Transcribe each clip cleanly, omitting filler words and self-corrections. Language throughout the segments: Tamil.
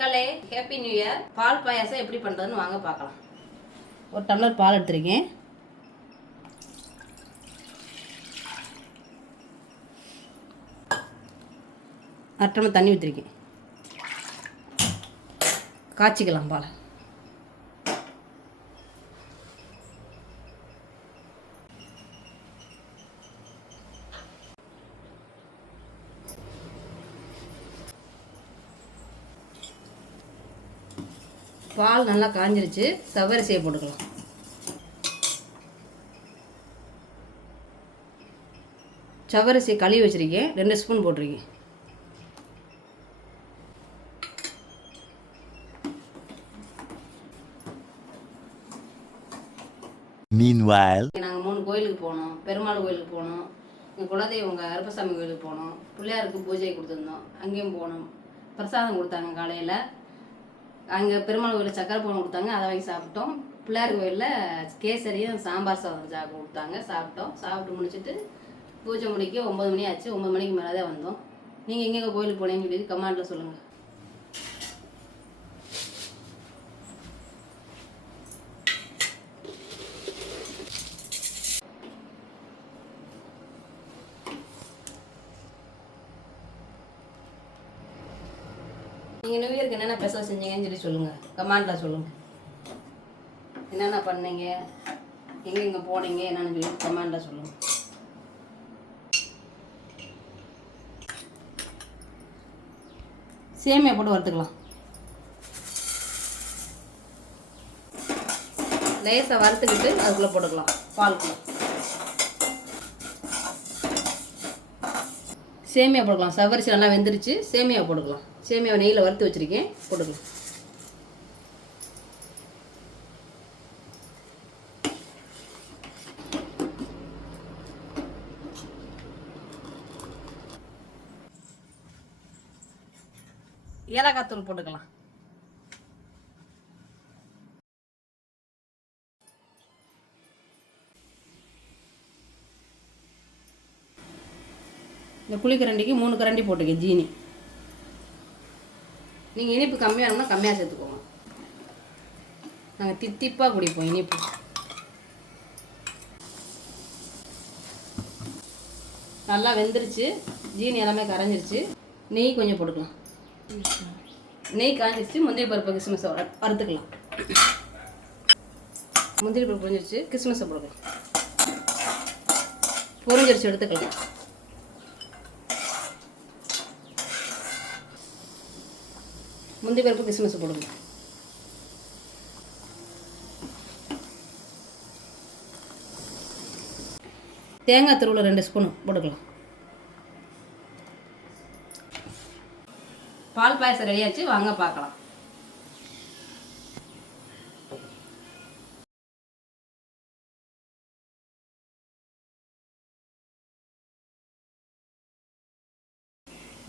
மக்களே, ஹேப்பி நியூ இயர். பால் பாயாசம் எப்படி பண்ணுறதுன்னு வாங்க பார்க்கலாம். ஒரு டம்ளர் பால் எடுத்துருக்கேன். அரை டம்ளர் தண்ணி ஊற்றிருக்கேன். காய்ச்சிக்கலாம் பாலை. பால் நல்லா காஞ்சிருச்சு. சவரிசியை போட்டுக்கலாம். சவரிசி கழுவி வச்சுருக்கேன். 2 ஸ்பூன் போட்டிருக்கேன். நாங்கள் 3 கோயிலுக்கு போனோம். பெருமாள் கோயிலுக்கு போனோம், எங்கள் குலதெய்வங்க கருப்பசாமி கோயிலுக்கு போனோம், பிள்ளையாருக்கு பூஜை கொடுத்துருந்தோம், அங்கேயும் போனோம். பிரசாதம் கொடுத்தாங்க காலையில். அங்கே பெருமாள் கோயிலில் சக்கரை பொங்கல் கொடுத்தாங்க, அதை வாங்கி சாப்பிட்டோம். பிள்ளையார் கோயிலில் கேசரியும் சாம்பார் சாதம் கொடுத்தாங்க, சாப்பிட்டோம். சாப்பிட்டு முடிச்சுட்டு பூஜை முடிக்க 9 மணி ஆச்சு. 9 மணிக்கு மேலே தான் வந்தோம். நீங்கள் எங்கெங்கே கோயிலுக்கு போனீங்கன்னு சொல்லி கமெண்ட்டில் சொல்லுங்கள். நீங்கள் நியூ இயருக்கு என்னென்ன ஸ்பெஷல் செஞ்சீங்கன்னு சொல்லி சொல்லுங்கள், கமெண்டில் சொல்லுங்கள். என்னென்ன பண்ணீங்க, எங்கெங்கே போனீங்க என்னென்னு சொல்லி கமெண்டில் சொல்லுங்கள். சேமியா போட்டு வறுத்துக்கலாம். லேசாக வறுத்துக்கிட்டு அதுக்குள்ளே போட்டுக்கலாம், பாலுக்குள்ளே. சேமியா போட்டுக்கலாம். சவரிசி நல்லா வெந்துருச்சு. சேமியா போட்டுக்கலாம். சேமியாவை நெய்யில் வறுத்து வச்சுருக்கேன், போட்டுக்கலாம். ஏலக்காய் தூள் போட்டுக்கலாம். இந்த குழிக்கரண்டிக்கு 3 கரண்டி போட்டுக்கேன் ஜீனி. நீங்கள் இனிப்பு கம்மியாகணும்னா கம்மியாக சேர்த்துக்கோங்க. நாங்கள் தித்திப்பாக குடிப்போம் இனிப்பு. நல்லா வெந்துருச்சு. ஜீனி எல்லாமே கரைஞ்சிருச்சு. நெய் கொஞ்சம் போட்டுக்கலாம். நெய் காஞ்சிருச்சு. முந்திரி பருப்பு கிஸ்மிஸை வறுத்துக்கலாம். முந்திரி பருப்பு பொரிஞ்சிருச்சு. கிஸ்மிஸை போட்டுக்கலாம். பொரிஞ்சிருச்சு, எடுத்துக்கலாம். முந்திரி பருப்பு கிஸ்மிஸ் போடுங்க. தேங்காய் துருவல் 2 ஸ்பூன் போட்டுக்கலாம். பால் பாயசம் ரெடியாச்சு, வாங்க பார்க்கலாம்.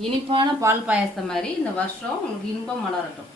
இனிப்பான பால் பாயசம் மாதிரி இந்த வருஷம் உங்களுக்கு இன்பம் மலரட்டும்.